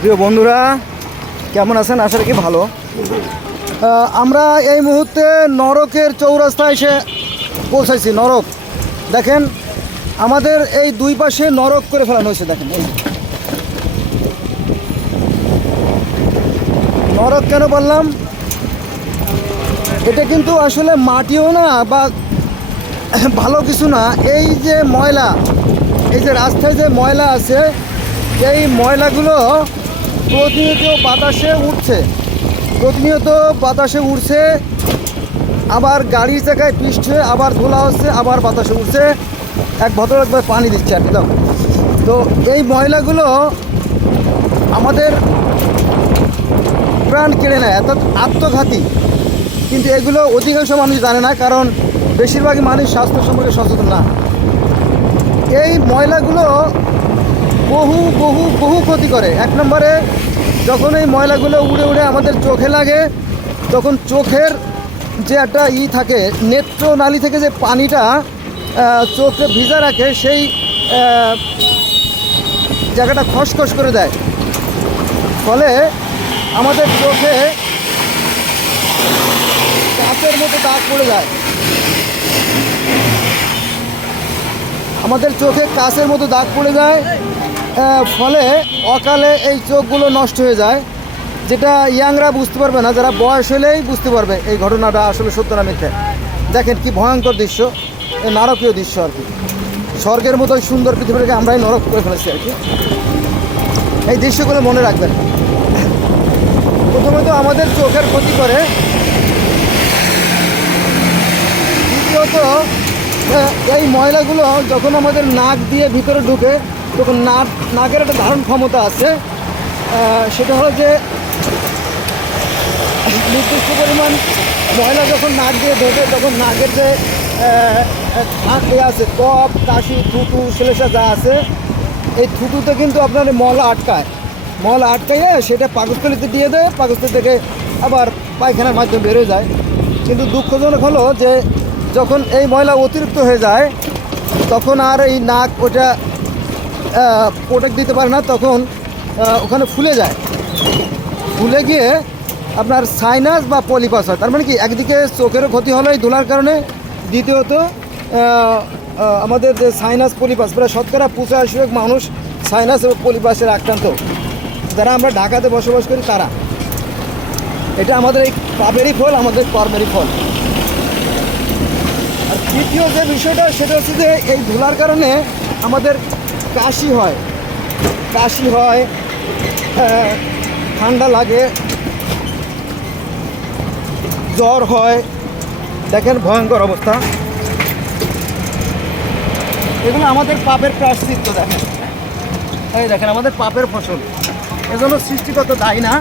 প্রিয় বন্ধুরা, কেমন আছেন? আশা রাখি ভালো। আমরা এই মুহূর্তে নরকের চৌরাস্তায় এসে পৌঁছাইছি, নরক। দেখেন, আমাদের এই দুই পাশে নরক করে ফেলানো হয়েছে, দেখেন, এই নরক কেন বললাম? এটা কিন্তু আসলে মাটিও না, বা ভালো কিছু না। এই যে ময়লা, এই যে রাস্তায় যে ময়লা আছে, এই ময়লাগুলো প্রতিনিয়ত বাতাসে উঠছে। প্রতিনিয়ত বাতাসে উঠছে। আবার গাড়ির চাকায় পিষ্টে আবার ধোলা হচ্ছে, আবার বাতাসে উঠছে। এক ভদ্রলোক ভাই পানি দিচ্ছে দাও। তো এই ময়লাগুলো আমাদের প্রাণ কেড়ে নেয়, অর্থাৎ আত্মঘাতী। কিন্তু এগুলো অধিকাংশ মানুষ জানে না, কারণ বেশিরভাগই মানুষ স্বাস্থ্য সম্পর্কে সচেতন না। এই ময়লাগুলো বহু বহু বহু ক্ষতি করে। এক নম্বরে, যখন এই ময়লাগুলো উড়ে উড়ে আমাদের চোখে লাগে, তখন চোখের যে একটা ই থাকে, নেত্র নালী থেকে যে পানিটা চোখে ভিজা রাখে, সেই জায়গাটা খসখস করে দেয়। ফলে আমাদের চোখে কাঁচের মতো দাগ পড়ে যায়। আমাদের চোখে কাঁচের মতো দাগ পড়ে যায়। ফলে অকালে এই চোখগুলো নষ্ট হয়ে যায়, যেটা ইয়াংরা বুঝতে পারবে না, যারা বয়স হলেই বুঝতে পারবে এই ঘটনাটা আসলে সত্য না মিথ্যে। দেখেন কি ভয়ঙ্কর দৃশ্য, এই নারকীয় দৃশ্য আর কি। স্বর্গের মতো সুন্দর পৃথিবীটাকে আমরাই নরক করে ফেলেছি আর কি। এই দৃশ্যগুলো মনে রাখবেন। প্রথমত আমাদের চোখের ক্ষতি করে। দ্বিতীয়ত এই ময়লাগুলো যখন আমাদের নাক দিয়ে ভিতরে ঢুকে তখন নাক নাকের একটা ধারণ ক্ষমতা আছে। সেটা হলো যে, নির্দিষ্ট পরিমাণ ময়লা যখন নাক দিয়ে ঢোকে তখন নাকের যে ইয়ে আছে কপ কাশি, থুতু, সেলেসা যা আছে, এই থুতুতে কিন্তু আপনার মল আটকায়। মল আটকাইয়ে সেটা পাকস্থলিতে দিয়ে দেয়, পাকস্থলী থেকে আবার পায়খানার মাধ্যমে বেরোয় যায়। কিন্তু দুঃখজনক হলো যে, যখন এই ময়লা অতিরিক্ত হয়ে যায়, তখন আর এই নাক ওটা প্রোটেক্ট দিতে পারে না, তখন ওখানে ফুলে যায়। ফুলে গিয়ে আপনার সাইনাস বা পলিপাস হয়। তার মানে কি, একদিকে চোখেরও ক্ষতি হলো এই ধুলার কারণে, দ্বিতীয়ত আমাদের যে সাইনাস পলিপাস প্রায় শতকরা পঁচাশি মানুষ সাইনাস এবং পলিপাসের আক্রান্ত। যারা আমরা ঢাকাতে বসবাস করি, তারা। এটা আমাদের এই পাপেরই ফল, আমাদের কর্মেরই ফল। আর তৃতীয় যে বিষয়টা, সেটা হচ্ছে যে এই ধুলার কারণে আমাদের কাশি হয়। কাশি হয় আহ, ঠান্ডা লাগে জ্বর হয়। দেখেন ভয়ঙ্কর অবস্থা। এগুলো আমাদের পাপের প্রায়শ্চিত্ত দেখেন। এই দেখেন আমাদের পাপের ফসল। এজন্য সৃষ্টিগত দায়ী না।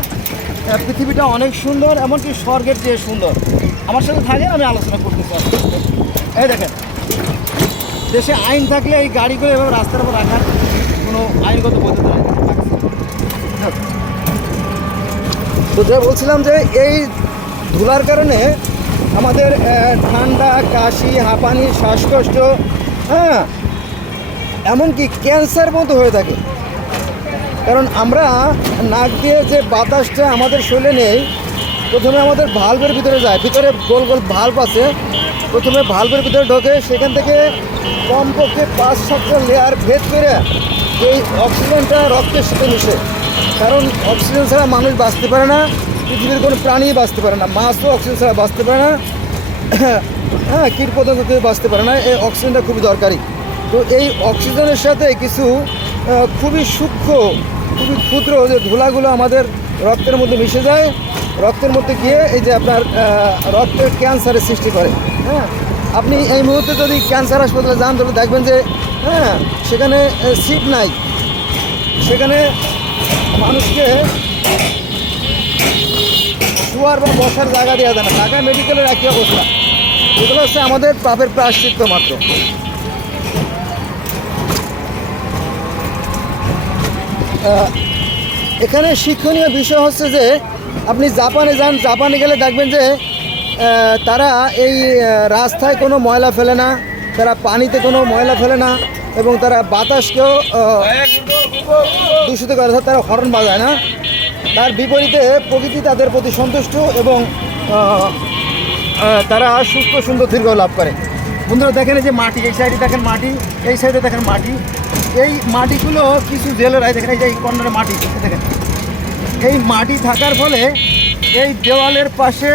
পৃথিবীটা অনেক সুন্দর এমনকি স্বর্গের চেয়ে সুন্দর। আমার সাথে থাকেন আমি আলোচনা করতে চাই এই দেখেন। দেশে আইন থাকলে এই গাড়িগুলো এভাবে রাস্তার উপর রাখার কোনো আইনগত বৈধতা। তো যা বলছিলাম যে এই ধুলার কারণে আমাদের ঠান্ডা, কাশি, হাঁপানি, শ্বাসকষ্ট হ্যাঁ এমনকি ক্যান্সার মতো হয়ে থাকে কারণ আমরা নাক দিয়ে যে বাতাসটা আমাদের শরীরে নেই, প্রথমে আমাদের ভালভের ভিতরে যায়, ভিতরে গোল গোল ভাল্ব আছে প্রথমে ভালভের ভিতরে ঢোকে, সেখান থেকে কমপক্ষে পাঁচ সাতটা লেয়ার ভেদ করে এই অক্সিজেনটা রক্তের সাথে মিশে। কারণ অক্সিজেন ছাড়া মানুষ বাঁচতে পারে না, পৃথিবীর কোনো প্রাণী বাঁচতে পারে না, মাছও অক্সিজেন ছাড়া বাঁচতে পারে না হ্যাঁ কীট পতঙ্গ কেউ বাঁচতে পারে না, এই অক্সিজেনটা খুবই দরকারি। তো এই অক্সিজেনের সাথে কিছু খুবই সূক্ষ্ম, খুবই ক্ষুদ্র যে ধুলাগুলো আমাদের রক্তের মধ্যে মিশে যায় রক্তের মধ্যে গিয়ে এই যে আপনার রক্তের ক্যান্সারের সৃষ্টি করে। হ্যাঁ? আপনি এই মুহূর্তে যদি ক্যান্সার হাসপাতালে যান, তাহলে দেখবেন যে হ্যাঁ সেখানে সিট নাই। সেখানে মানুষকে শোয়ার বা বসার জায়গা দেওয়া যায় না। ঢাকা মেডিকেলের একই অবস্থা। এগুলো হচ্ছে আমাদের পাপের প্রায়শ্চিত্ত মাত্র। এখানে শিক্ষণীয় বিষয় হচ্ছে যে আপনি জাপানে যান, জাপানে গেলে দেখবেন যে তারা এই রাস্তায় কোনো ময়লা ফেলে না, তারা পানিতে কোনো ময়লা ফেলে না, এবং তারা বাতাসকেও দূষিত করে, অর্থাৎ তারা হরন বাজায় না। তার বিপরীতে প্রকৃতি তাদের প্রতি সন্তুষ্ট এবং তারা সুস্থ, সুন্দর দীর্ঘ লাভ করে। বন্ধুরা, দেখেন এই যে মাটি, এই সাইডে দেখেন মাটি, এই সাইডে দেখেন মাটি। এই মাটিগুলো কিছু জেলেরাই দেখেন, এই যে এই কর্নারে মাটি দেখেন। এই মাটি থাকার ফলে এই দেওয়ালের পাশে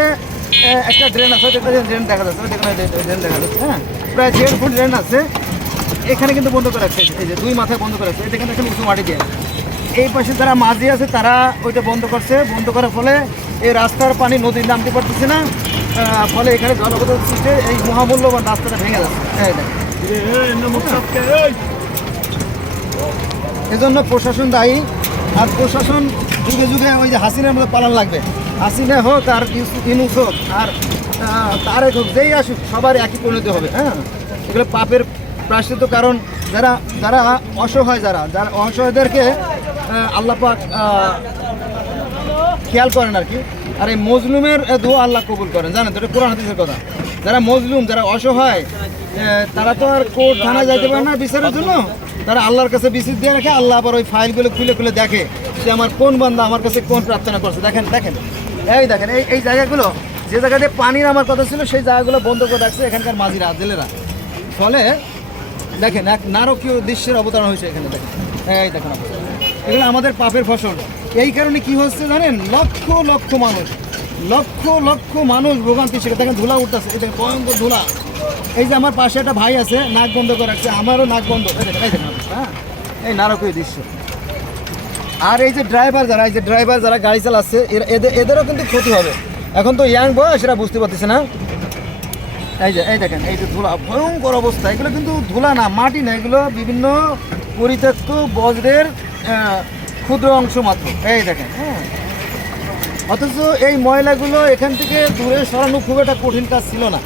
একটা ড্রেন আছে ড্রেন দেখা যাচ্ছে ড্রেন দেখা যাচ্ছে হ্যাঁ? প্রায় দেড় ফুট ড্রেন আছে। এখানে কিন্তু বন্ধ করে রাখছে, এই যে দুই মাথায় বন্ধ করে রাখছে দেখেন দেখেন উঁচু মাটি দিয়ে এই পাশে যারা মাঝি আছে, তারা ওইটা বন্ধ করছে। বন্ধ করার ফলে এই রাস্তার পানি নদীর নামতে পারতেছে না ফলে এখানে জলপথের সৃষ্টি, এই মহামূল্যবান রাস্তাটা ভেঙে যাচ্ছে দেখেন। এজন্য প্রশাসন দায়ী, আর প্রশাসন যুগে যুগে ওই যে হাসিনার মধ্যে পালন লাগবে। হাসিনা হোক আর ইনুস হোক আর তারেক হোক যেই আসুক সবার একই পরিণতি হবে হ্যাঁ? এগুলো পাপের প্রাশ্চিত কারণ যারা যারা অসহায় যারা যারা অসহায়দেরকে আহ, আল্লাহ পাক খেয়াল করেন আর কি। আর এই মজলুমের দোয়া আল্লাহ কবুল করেন জানেন তো? এটা কোরআন হাদিসের কথা। যারা মজলুম যারা অসহায় তারা তো আর কোর্ট থানায় যাইতে পারে না বিচারের জন্য। তারা আল্লাহর কাছে বিচার দিয়ে রাখে আল্লাহ আবার ওই ফাইলগুলো খুলে খুলে দেখে। যে আমার কোন বান্দা আমার কাছে কোন প্রার্থনা করছে। দেখেন দেখেন। এই দেখেন, এই এই জায়গাগুলো, যে জায়গাতে পানির আমার কথা ছিল, সেই জায়গাগুলো বন্ধ করে রাখছে এখানকার মাঝিরা, জেলেরা। ফলে, দেখেন, এক নারকীয় দৃশ্যের অবতারণ হয়েছে এখানে, দেখেন। এই দেখেন। এগুলো আমাদের পাপের ফসল। এই কারণে কি হচ্ছে জানেন? লক্ষ লক্ষ মানুষ, লক্ষ লক্ষ মানুষ ভোগান্তি শিখে দেখেন, ধুলা উঠতেছে। এই দেখেন, ভয়ঙ্কর ধুলা। এই যে আমার পাশে একটা ভাই আছে, নাক বন্ধ করে রাখছে, আমারও নাক বন্ধ। এই দেখেন হ্যাঁ? এই নারকীয় দৃশ্য। আর এই যে ড্রাইভার যারা, এই যে ড্রাইভার যারা গাড়ি চালাচ্ছে এদের এদেরও কিন্তু ক্ষতি হবে। এখন তো ইয়াং বয়স এরা বুঝতে পারতেছে না। এই যে, এই দেখেন, এই যে ধুলা, ভয়ঙ্কর অবস্থা। এগুলো কিন্তু ধুলা না, মাটি না, এগুলো বিভিন্ন পরিত্যক্ত বজ্রের ক্ষুদ্র অংশ মাত্র। এই দেখেন হ্যাঁ। অথচ এই ময়লাগুলো এখান থেকে দূরে সরানো খুব একটা কঠিন কাজ ছিল না।